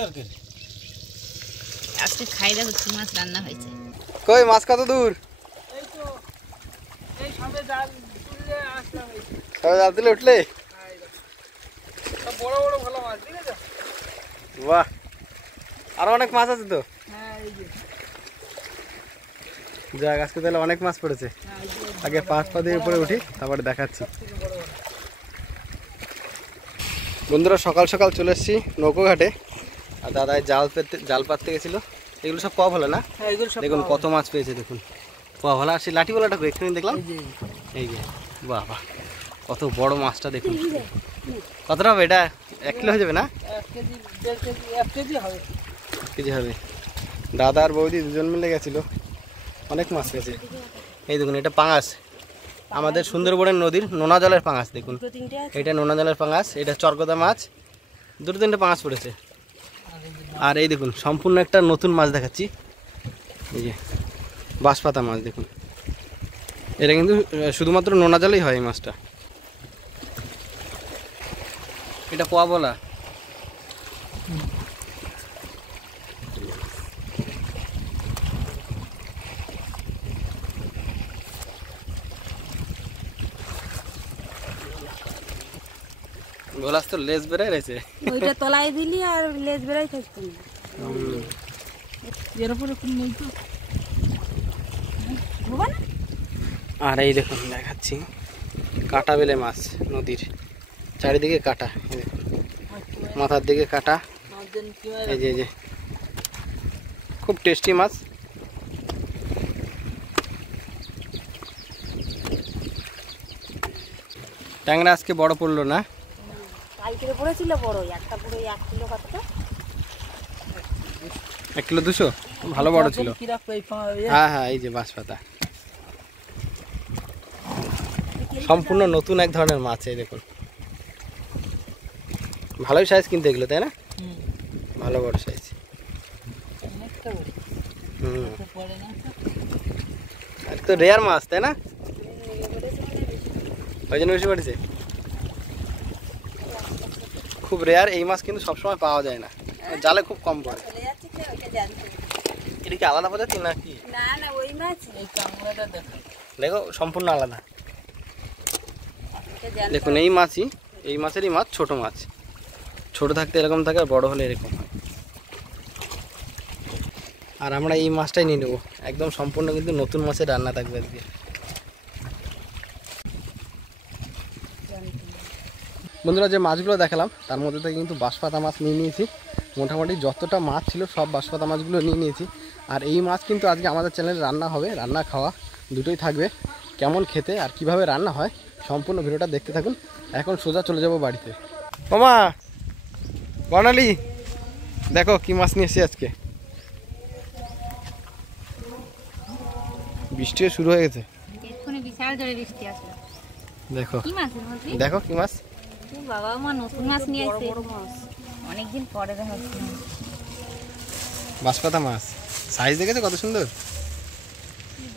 তরকারি আজকে খাই দেখো কি মাছ রান্না হয়েছে। কই মাছ কত দূর? এই তো এই সবে জাল তুললে আসলাম। এই সবে জাল তুলে উঠলে? সব বড় বড় ভালো মাছ, ঠিক আছে? বাহ, আরো অনেক মাছ আছে তো। হ্যাঁ এই যে যাক, আজকে তাহলে অনেক মাছ পড়েছে। আগে 5 পা দিয়ে উপরে উঠি, তারপরে দেখাচ্ছি। বন্ধুরা সকাল সকাল চলে এসেছি নৌকো ঘাটে, আর দাদা জাল পাততে গেছিল। এগুলো সব পাওয়া ভালো না? হ্যাঁ এগুলো সব দেখুন কত মাছ পেয়েছে, দেখুন পাওয়া ভালো। আর সেই লাঠিওয়ালাটা এখানে দেখলাম, এই যে বাহ বাহ, কত বড় মাছটা দেখুন। কতটা হবে এটা? 1 কিলো হয়ে যাবে না? 1 কেজি 1.5 কেজি 1 কেজি হবে। 1 কেজি হবে। দাদা আর বৌদি দুজন মিলে গেছিল, অনেক মাছ পেয়েছে। এই দেখুন এটা পাঙাশ, আমাদের সুন্দরবনের নদীর নোনা জলের পাঙাশ। দেখুন এটা নোনা জলের পাঙাশ, এটা চরকদা মাছ। 2-3টে পাঙাশ পড়েছে। আর এই দেখুন সম্পূর্ণ একটা নতুন মাছ দেখাচ্ছি, এই যে বাঁশপাতা মাছ। দেখুন এটা কিন্তু শুধুমাত্র নোনা জলেই হয় এই মাছটা। এটা পোয়া বলা। গোলাস তো লেজ বেড়ে রয়েছে, ওইটা তলায় দিলি আর লেজ বেড়াই থাকতো না। এর উপরে কোন নেই তো বাবা না। আর এই দেখুন দেখাচ্ছি কাটা বেলে মাছ নদীর, চারিদিকে কাটা। এই দেখুন মাথার দিকে কাটা, এই যে এই যে খুব টেস্টি মাছ। ট্যাংরা আজকে বড় পড়লো না? কালকে পড়েছিল বড়, একটা পুরো 1 কিলো কাটতো। 1 কিলো 200, ভালো বড় ছিল। কি রাখবো এই হ্যাঁ হ্যাঁ, এই যে বাঁশপাতা, সম্পূর্ণ নতুন এক ধরনের মাছ। এই দেখুন ভালোই সাইজ কিন্তু এগুলো, তাই না? ভালো বড় সাইজ। তো রেয়ার মাছ, তাই না? ওই জন্য বেশি পড়েছে। খুব রেয়ার এই মাছ, কিন্তু সবসময় পাওয়া যায় না, জালে খুব কম পড়ে। এটা কি আলাদা প্রজাতি নাকি? না না ওই মাছ, এই কাঁকড়াটা দেখো, দেখো সম্পূর্ণ আলাদা। দেখুন এই মাছই, এই মাছেরই মাছ, ছোট মাছ। ছোট থাকতে এরকম থাকে, আর বড় হলে এরকম হয়। আর আমরা এই মাছটাই নিয়ে নেবো, একদম সম্পূর্ণ কিন্তু নতুন মাছের রান্না থাকবে আজকে। বন্ধুরা যে মাছগুলো দেখালাম তার মধ্যে থেকে কিন্তু বাঁশপাতা মাছ নিয়ে নিয়েছি। মোটামুটি যতটা মাছ ছিল সব বাঁশপাতা মাছগুলো নিয়ে নিয়েছি। আর এই মাছ কিন্তু আজকে আমাদের চ্যানেলে রান্না হবে, রান্না খাওয়া দুটোই থাকবে। কেমন খেতে আর কিভাবে রান্না হয় সম্পূর্ণ ভিডিওটা দেখতে থাকুন। এখন সোজা চলে যাব বাড়িতে। মামা বর্ণালী দেখো কি মাছ নিয়ে এসেছি আজকে। বৃষ্টিও শুরু হয়ে গেছে, এক্ষুনি বিশাল জোরে বৃষ্টি আসলো। দেখো কি মাছ এর মধ্যে? দেখো কি মাছ। বাবা মা নতুন মাছ নিয়ে আসছে, অনেকদিন পরে দেখা হচ্ছে। বাঁশপাতা মাছ সাইজ দেখেছো কত সুন্দর?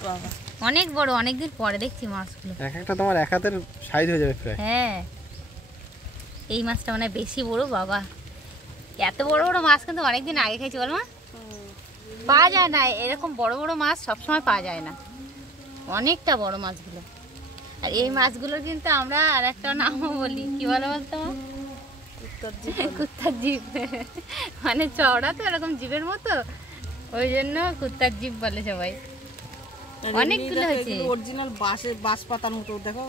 বাবা অনেক বড়, অনেকদিন পরে দেখছি মাছগুলো। এক একটা তোমার 1 হাতের সাইজ হয়ে যাবে প্রায়। হ্যাঁ এই মাছটা মানে বেশি বড়। বাবা এত বড় বড় মাছ কিন্তু অনেকদিন আগে খেয়েছি, বল মা। পাওয়া যায় না এরকম বড় বড় মাছ, সবসময় পাওয়া যায় না, অনেকটা বড় মাছগুলো। আর এই মাছগুলোর কিন্তু আমরা আর একটা নামও বলি, কি বলে বলতো? কুত্তার জিভ। মানে চওড়া তো এরকম জিভের মতো, ওই জন্য কুত্তার জিভ বলে সবাই। অনেকগুলো হয়েছে, অরিজিনাল বাঁশপাতার মতো দেখো।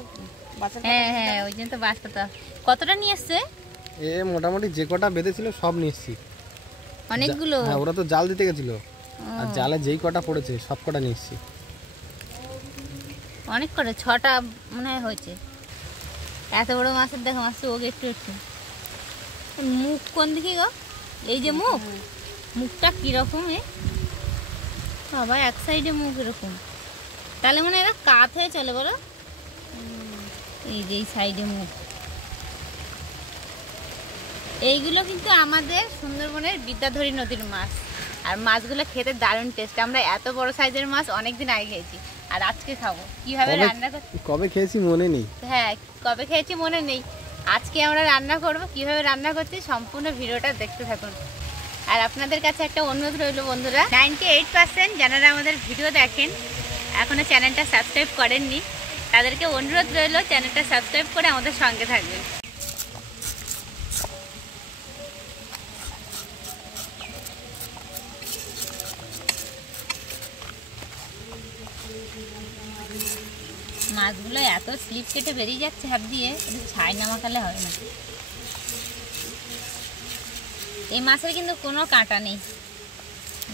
হ্যাঁ হ্যাঁ ওই জন্য তো বাঁশপাতা। কতটা নিয়ে এসছে? এ মোটামুটি যে কটা বেঁধেছিল সব নিয়ে এসেছি। অনেকগুলো। হ্যাঁ ওরা তো জাল দিতে গেছিল, আর জালে যেই কটা পড়েছে সব কটা নিয়ে এসেছি। অনেক করে 6টা মনে হয় হয়েছে। এত বড় মাছের দেখো, মাছ ও একটু একটু। মুখ কোন দিকে গো? এই যে মুখ, মুখটা কিরকম? বাবা এক সাইডে মুখ এরকম, তাহলে মানে এরা কাত হয়ে চলে বলো। এই যে এই সাইডে মুখ। এইগুলো কিন্তু আমাদের সুন্দরবনের বিদ্যাধরী নদীর মাছ। আর মাছগুলো খেতে দারুণ টেস্ট। আমরা এত বড় সাইজের মাছ অনেকদিন আগে খেয়েছি, আর আজকে খাবো। কিভাবে রান্না করতে, কবে খেয়েছি মনে নেই। হ্যাঁ কবে খেয়েছি মনে নেই। আজকে আমরা রান্না করব, কিভাবে রান্না করছি সম্পূর্ণ ভিডিওটা দেখতে থাকুন। আর আপনাদের কাছে একটা অনুরোধ রইল বন্ধুরা, 98% যারা আমাদের ভিডিও দেখেন এখনও চ্যানেলটা সাবস্ক্রাইব করেননি, তাদেরকে অনুরোধ রইল চ্যানেলটা সাবস্ক্রাইব করে আমাদের সঙ্গে থাকবেন। মাছগুলো এত স্লিপ কেটে বেরিয়ে যাচ্ছে হাত দিয়ে, ছাই না মাখালে হবে না। এই মাছের কিন্তু কোনো কাঁটা নেই,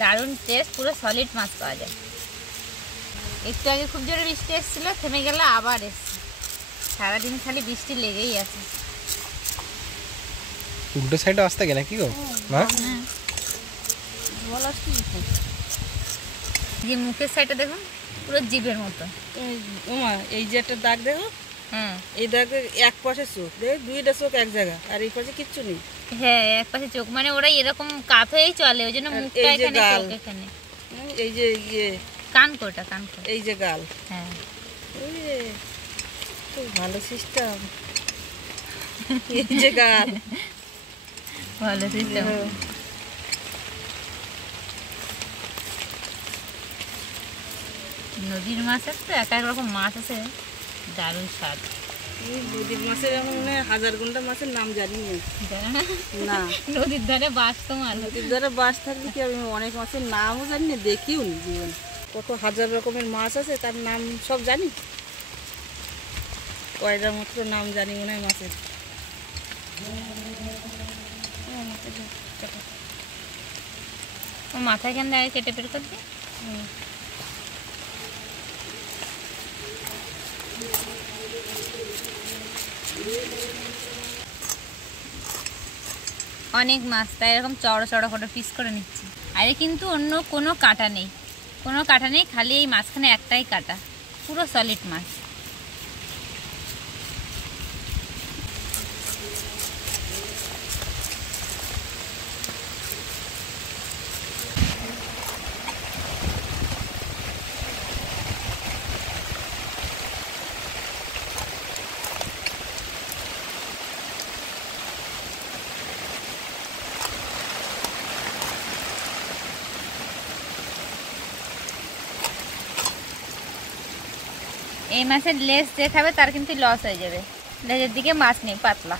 দারুণ টেস্ট, পুরো সলিড মাছ পাওয়া যায়। একটু আগে খুব জোরে বৃষ্টি এসেছিলো, থেমে গেল, আবার এসছে। সারাদিন খালি বৃষ্টি লেগেই আছে। উল্টো সাইডে আসতে গেলে কি গো মা? যে মুখের সাইডটা দেখুন পুরো জিভের মতো। এই যে একটা দাগ দেখো, হ্যাঁ এই দাগে এক পাশে চোখ, দেখ দুইটা চোখ এক জায়গা, আর এই পাশে কিচ্ছু নেই। হ্যাঁ, এক পাশে চোখ, মানে ওরা এরকম কাফেই চলে, ওই জন্য মুখটা এই যে এখানে, গাল। চোখ এখানে। এই যে ইয়ে কান কোটা, কান কোটা। এই যে গাল, হ্যাঁ, ওই যে খুব ভালো সিস্টেম। এই যে গাল, ভালো সিস্টেম। নদীর মাছের তো এক এক রকম মাছ আছে, দারুণ স্বাদ। নদীর মাছের এমন মনে হয় 1000 ঘন্টা মাছের নাম জানি না। নদীর ধারে বাস তো মাছ, নদীর ধারে বাস থাকলে কি আমি অনেক মাছের নামও জানি না, দেখিও নি জীবন। কত হাজার রকমের মাছ আছে, তার নাম সব জানি, কয়টা মাত্র নাম জানি মনে হয় মাছের। ও মাথা এখান থেকে কেটে বের করে দিই। অনেক মাছ, তাই এরকম চড়া চড়া করে পিস করে নিচ্ছি। আরে কিন্তু অন্য কোনো কাঁটা নেই, কোনো কাঁটা নেই, খালি এই মাঝখানে একটাই কাঁটা, পুরো সলিড মাছ। এই মাছের লেজ যে খাবে তার কিন্তু লস হয়ে যাবে, লেজের দিকে মাছ নেই, পাতলা।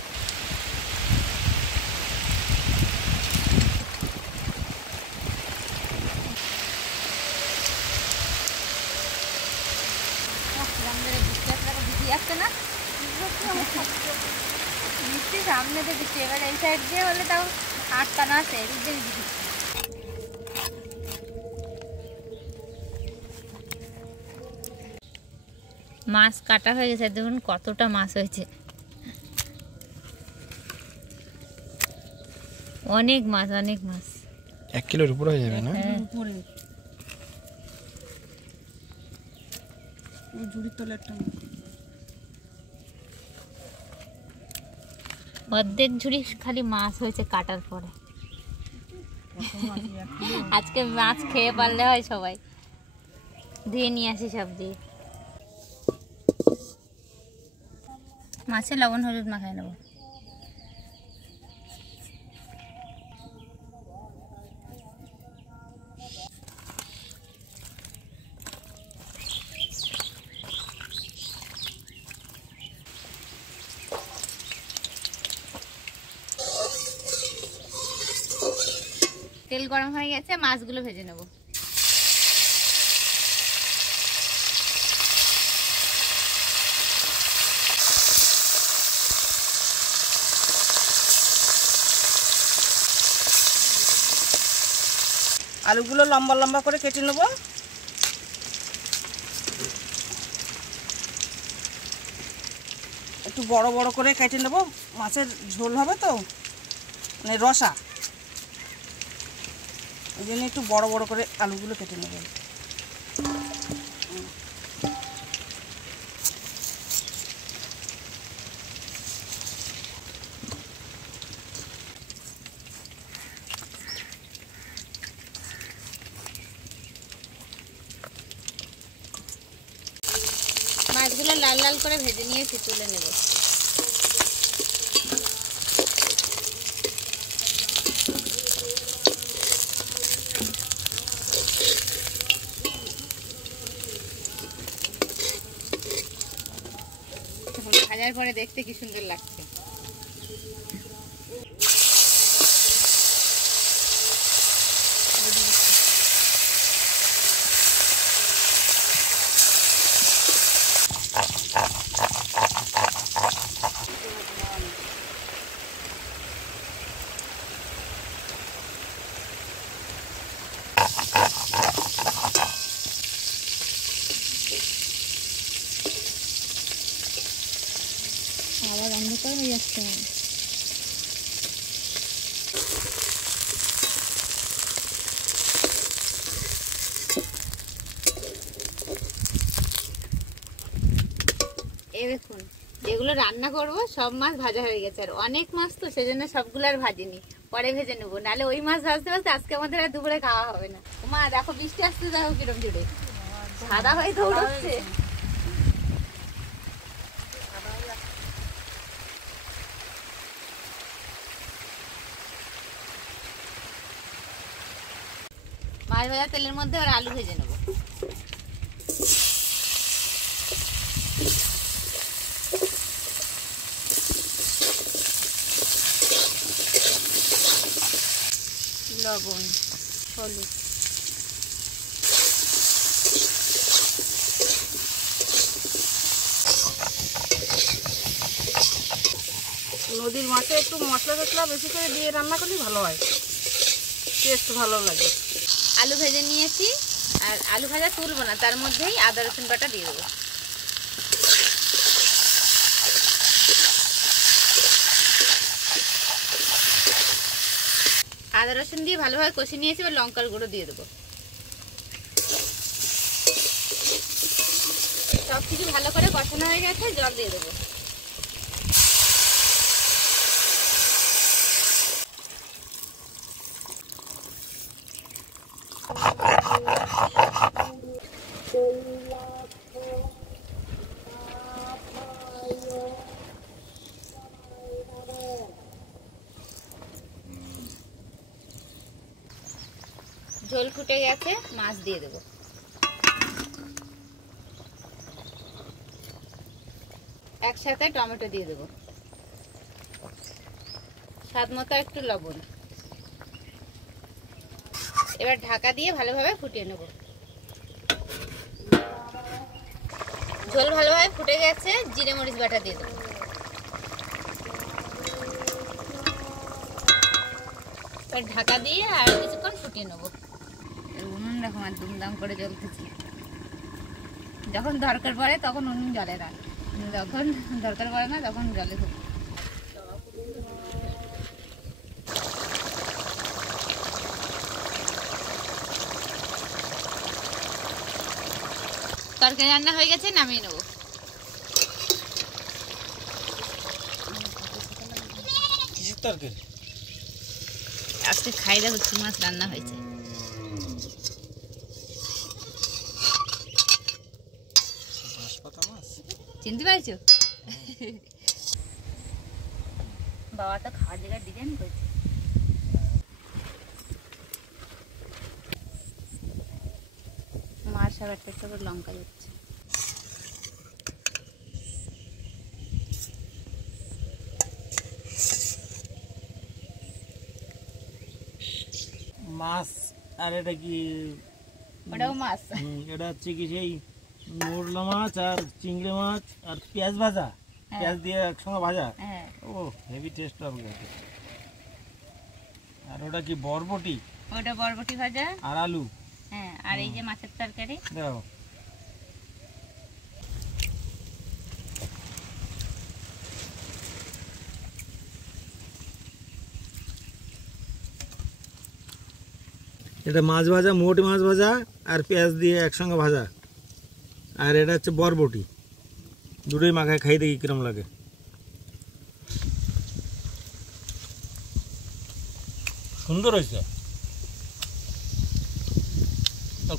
সামনে তো দিচ্ছি, এবার এই সাইড দিয়ে হলে তাও আটকানো আছে, এদিক দিয়ে দিচ্ছি। মাছ কাটা হয়ে গেছে, দেখুন কতটা মাছ হয়েছে, অনেক মাছ, অনেক মাছ। 1 কিলোর উপর হয়ে যাবে না? ঝুড়ির তলে একটা অর্ধেক ঝুড়ি খালি মাছ হয়েছে কাটার পরে। আজকে মাছ খেয়ে পারলে হয়, সবাই ধুয়ে নিয়ে আসি সব দিয়ে। মাছে লবণ হলুদ মাখায় নেব। তেল গরম হয়ে গেছে, মাছগুলো ভেজে নেব। আলুগুলো লম্বা লম্বা করে কেটে নেব। একটু বড় বড় করে কেটে নেব, মাছের ঝোল হবে তো, মানে রসা, এই জন্য একটু বড় বড় করে আলুগুলো কেটে নেব। মাছগুলো লাল লাল করে ভেজে নিয়েছি, তুলে নেব। ভাজার পরে দেখতে কি সুন্দর লাগছে। আবার অন্ধকার হয়ে যাচ্ছে। এই দেখুন, যেগুলো রান্না করব সব মাছ ভাজা হয়ে গেছে, আর অনেক মাছ তো সেজন্য সবগুলো আর ভাজিনি, পরে ভেজে নেবো, নাহলে ওই মাছ ভাজতে ভাজতে আজকে আমাদের আর দুপুরে খাওয়া হবে না। মা দেখো বৃষ্টি আসতে, দেখো কিরম জুড়ে সাদা হয়ে দৌড়চ্ছে। মাছ ভাজা তেলের মধ্যে আর আলু ভেজে নেবো। লবণ, হলুদ, নদীর মাছে একটু মশলা টসলা বেশি করে দিয়ে রান্না করলে ভালো হয়, টেস্ট ভালো লাগে। আলু ভেজে নিয়েছি, আর আলু ভাজা তুলবো না, তার মধ্যেই আদা রসুন বাটা দিয়ে দেবো। আদা রসুন দিয়ে ভালোভাবে কষিয়ে নিয়েছি, এবার লঙ্কার গুঁড়ো দিয়ে দেবো। সব কিছু ভালো করে কষানো হয়ে গেছে, জল দিয়ে দেবো। ঝোল ফুটে গেছে, মাছ দিয়ে দেবো। একসাথে টমেটো দিয়ে দেবো, স্বাদ মতো একটু লবণ। এবার ঢাকা দিয়ে ভালোভাবে ফুটিয়ে নেব। ঝোল ভালোভাবে ফুটে গেছে, জিরে মরিচ বাটা দিয়ে দেবো। এবার ঢাকা দিয়ে আর কিছুক্ষণ ফুটিয়ে নেবো। উনুন দেখো আর দুমদাম করে জ্বলতেছে। যখন দরকার পড়ে তখন উনুন জ্বলে না, যখন দরকার পড়ে না তখন জ্বলে খুব। তরকারি রান্না হয়ে গেছে, নামিয়ে নেবো। আজকে খাই দেখো কি মাছ রান্না হয়েছে। চিনতে পারছো? বাবা তো খাওয়ার জায়গায় ডিজাইন করেছে। মার সব একটা একটা করে লঙ্কা দিচ্ছে। মাছ আর এটা কি? ওটাও মাছ। এটা হচ্ছে কি সেই মোরলা মাছ আর চিংড়ি মাছ আর পেঁয়াজ ভাজা, পেঁয়াজ দিয়ে একসঙ্গে ভাজা। ও হেভি টেস্ট হবে। আর ওটা কি বরবটি? ওটা বরবটি ভাজা আর আলু। হ্যাঁ, আর এই যে মাছের তরকারি। দাও এটা মাছ ভাজা, মোটি মাছ ভাজা আর পেঁয়াজ দিয়ে একসঙ্গে ভাজা, আর এটা হচ্ছে বরবটি। দুটোই মাখায় খাই দেখি কিরম লাগে। সুন্দর হয়েছে,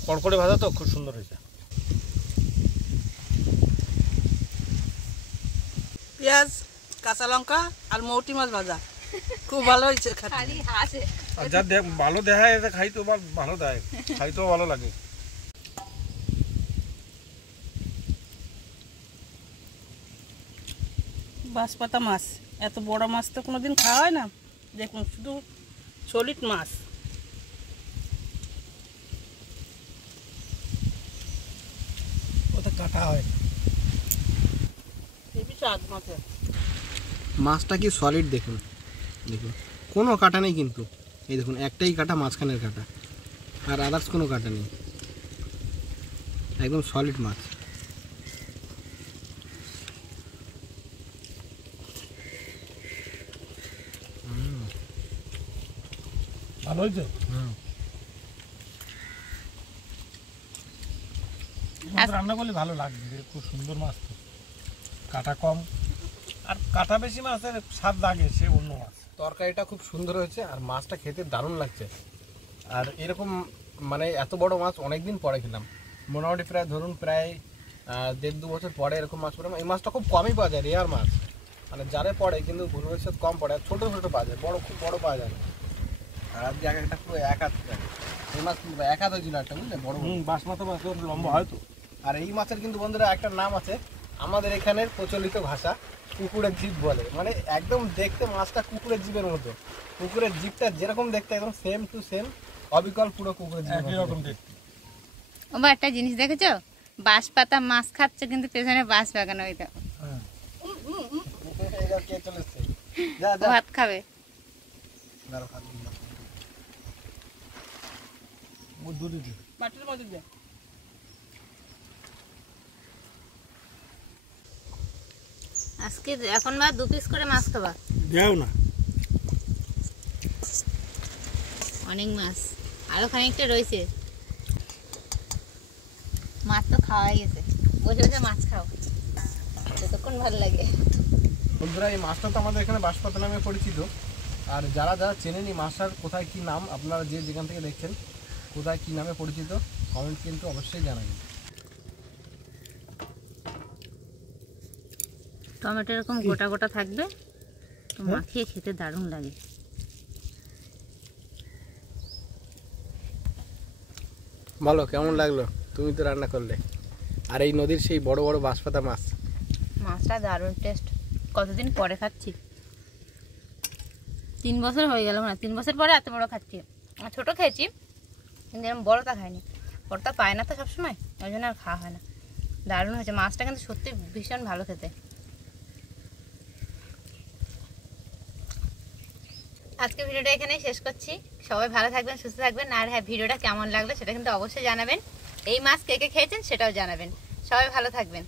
কড়কড়ে ভাজা তো খুব সুন্দর হয়েছে। পেঁয়াজ, কাঁচা লঙ্কা আর মৌটি মাছ ভাজা খুব ভালো হয়েছে। খালি হাসে। যা ভালো দেখায় এটা খাইতেও ভালো দেয়, খাইতেও ভালো লাগে। বাঁশপাতা মাছ, এত বড় মাছ তো কোনোদিন খাওয়া হয় না। দেখুন শুধু সলিড মাছ। ওটা কাটা হয়। হেবি স্বাদ মাছের। মাছটা কি সলিড দেখুন, দেখুন কোনো কাটা নেই কিন্তু, এই দেখুন একটাই কাটা, মাঝখানের কাটা, আর আদার্স কোনো কাটা নেই, একদম সলিড মাছ। ভালো হয়েছে। রান্না করলে ভালো লাগবে, খুব সুন্দর মাছ তো, কাটা কম আর কাটা বেশি মাছের স্বাদ লাগে, সে অন্য মাছ। তরকারিটা খুব সুন্দর হয়েছে আর মাছটা খেতে দারুণ লাগছে। আর এরকম মানে এত বড় মাছ অনেকদিন পরে খেলাম, মোটামুটি প্রায় ধরুন প্রায় 1.5-2 বছর পরে এরকম মাছ পড়ে। এই মাছটা খুব কমই পাওয়া যায়, রেয়ার মাছ, মানে যারে পড়ে কিন্তু ভবিষ্যৎ কম পড়ে, আর ছোটো ছোটো পাওয়া যায়, বড় খুব বড় পাওয়া যায় না। আর আজকে একটা পুরো এক হাত, এই মাছ কিন্তু এক হাত হয়েছিল একটা, বুঝলে, বড় বড়। বাঁশপাতা মাছ লম্বা হয় তো। আর এই মাছের কিন্তু বন্ধুরা একটা নাম আছে, আমাদের এখানের প্রচলিত ভাষা কুকুরের জিভ বলে, মানে একদম দেখতে মাছটা কুকুরের জিভের মতো, কুকুরের জিভটা যেরকম দেখতে একদম সেম টু সেম অবিকল পুরো কুকুরের জিভ এরকম দেখতে। ওবা একটা জিনিস দেখেছো, বাঁশপাতা মাছ খাচ্ছে কিন্তু পেছনে বাঁশ বাগান, ওই দেখো কে চলে এসছে, যা ও ভাত খাবে। মাটির মধ্যে দিয়ে আজকে এখন বা 2 পিস করে মাছ খাবা? দেও না, অনেক মাছ, আরো খানিকটা রয়েছে। মাছ তো খাওয়াই গেছে, বসে বসে মাছ খাও, যতক্ষণ ভালো লাগে। বন্ধুরা এই মাছটা তো আমাদের এখানে বাঁশপাতা নামে পরিচিত। আর যারা যারা চেনেন এই মাছটার কোথায় কি নাম, আপনারা যে যেখান থেকে দেখছেন কোথায় কি নামে পরিচিত, কমেন্ট কিন্তু অবশ্যই জানাবেন। টমেটো এরকম গোটা গোটা থাকবে, তো মাখিয়ে খেতে দারুণ লাগে। বলো কেমন লাগলো, তুমি তো রান্না করলে, আর এই নদীর সেই বড় বড় বাঁশপাতা মাছ। মাছটা দারুণ টেস্ট, কতদিন পরে খাচ্ছি, 3 বছর হয়ে গেল না, 3 বছর পরে এত বড় খাচ্ছি। ছোটো খেয়েছি কিন্তু এরকম বড়টা খাইনি, বড়টা পায় না তো সবসময়, ওই জন্য আর খাওয়া হয় না। দারুণ হয়েছে মাছটা, কিন্তু সত্যি ভীষণ ভালো খেতে। আজকে ভিডিওটা এখানেই শেষ করছি, সবাই ভালো থাকবেন, সুস্থ থাকবেন। আর হ্যাঁ, ভিডিওটা কেমন লাগলো সেটা কিন্তু অবশ্যই জানাবেন, এই মাছ কে কে খেয়েছেন সেটাও জানাবেন। সবাই ভালো থাকবেন।